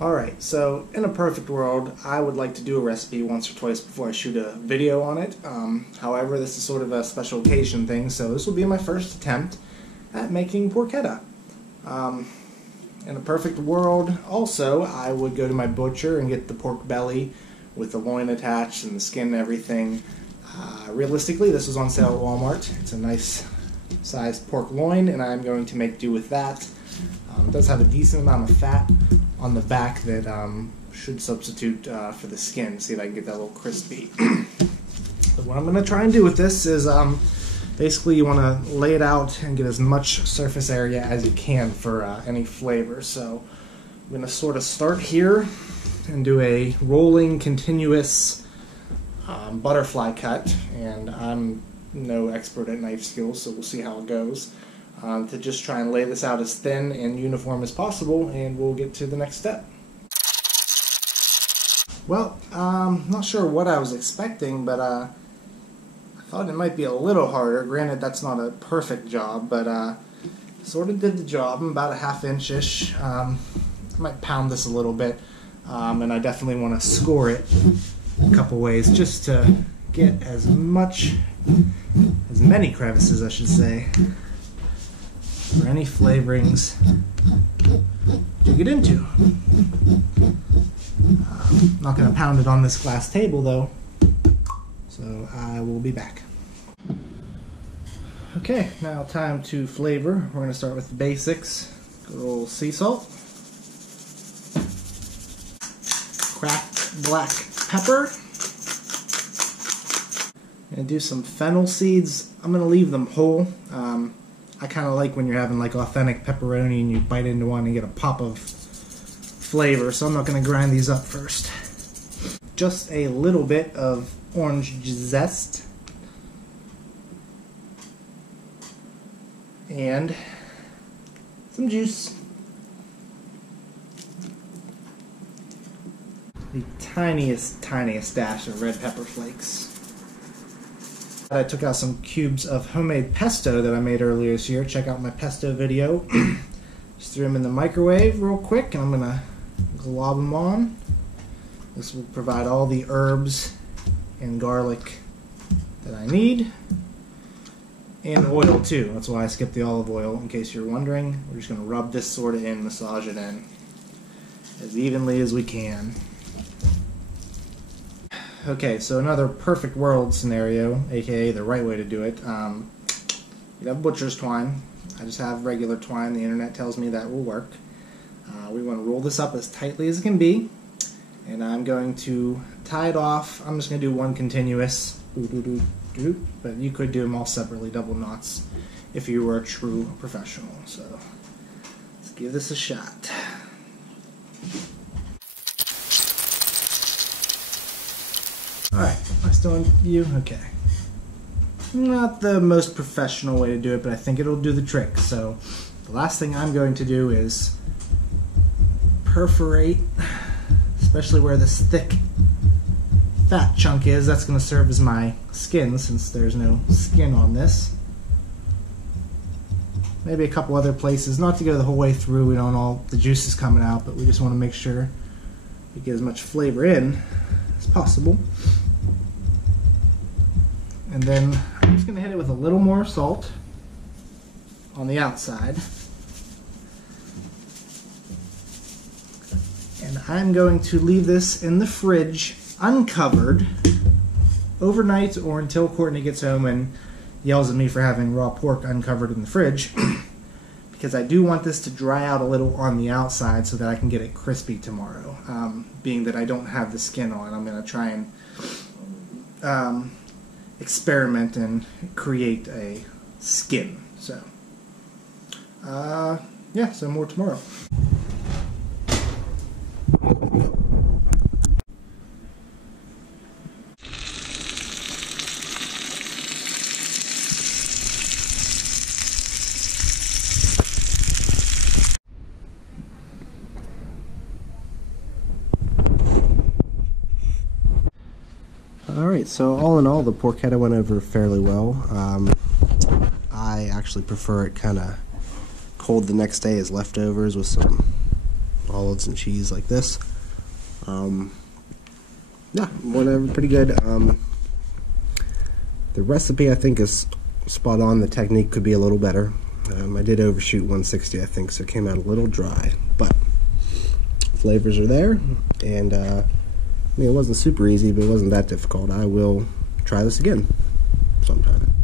Alright, so in a perfect world, I would like to do a recipe once or twice before I shoot a video on it. However, this is sort of a special occasion thing, so this will be my first attempt at making porchetta. In a perfect world, also, I would go to my butcher and get the pork belly with the loin attached and the skin and everything. Realistically, this was on sale at Walmart. It's a nice sized pork loin, and I'm going to make do with that. It does have a decent amount of fat on the back that should substitute for the skin. See if I can get that a little crispy. But what I'm going to try and do with this is basically you want to lay it out and get as much surface area as you can for any flavor. So I'm going to sort of start here and do a rolling continuous butterfly cut, and I'm no expert at knife skills, so we'll see how it goes. To just try and lay this out as thin and uniform as possible, and we'll get to the next step. Well, not sure what I was expecting, but I thought it might be a little harder. Granted, that's not a perfect job, but sort of did the job. I'm about a ½ inch-ish. I might pound this a little bit, and I definitely want to score it a couple ways just to get as many crevices, I should say, for any flavorings to get into. I'm not going to pound it on this glass table though, so I will be back. Okay, now time to flavor. We're going to start with the basics. Good old sea salt, cracked black pepper, and do some fennel seeds. I'm going to leave them whole. I kind of like when you're having like authentic pepperoni and you bite into one and get a pop of flavor, so I'm not going to grind these up first. Just a little bit of orange zest and some juice. The tiniest dash of red pepper flakes. I took out some cubes of homemade pesto that I made earlier this year. Check out my pesto video. Just threw them in the microwave real quick, and I'm going to glob them on. This will provide all the herbs and garlic that I need. And oil too. That's why I skipped the olive oil, in case you're wondering. We're just going to rub this sort of in, massage it in as evenly as we can. Okay, so another perfect world scenario, aka the right way to do it. You have butcher's twine. I just have regular twine. The internet tells me that will work. We want to roll this up as tightly as it can be, and I'm going to tie it off. I'm just going to do one continuous, but you could do them all separately, double knots, if you were a true professional. So let's give this a shot. Alright, am I still on view? Okay. Not the most professional way to do it, but I think it'll do the trick. So the last thing I'm going to do is perforate, especially where this thick fat chunk is. That's going to serve as my skin, since there's no skin on this. Maybe a couple other places, not to go the whole way through. We don't want all the juices coming out, but we just want to make sure we get as much flavor in as possible. And then I'm just going to hit it with a little more salt on the outside. And I'm going to leave this in the fridge uncovered overnight, or until Courtney gets home and yells at me for having raw pork uncovered in the fridge. Because I do want this to dry out a little on the outside so that I can get it crispy tomorrow. Being that I don't have the skin on, I'm going to try and experiment and create a skin. So, yeah, so more tomorrow. Alright, so all in all, the porchetta went over fairly well. I actually prefer it kind of cold the next day as leftovers with some olives and cheese like this. Yeah, whatever, pretty good. The recipe I think is spot on. The technique could be a little better. I did overshoot 160, I think, so it came out a little dry, but flavors are there, and I mean, it wasn't super easy, but it wasn't that difficult. I will try this again sometime.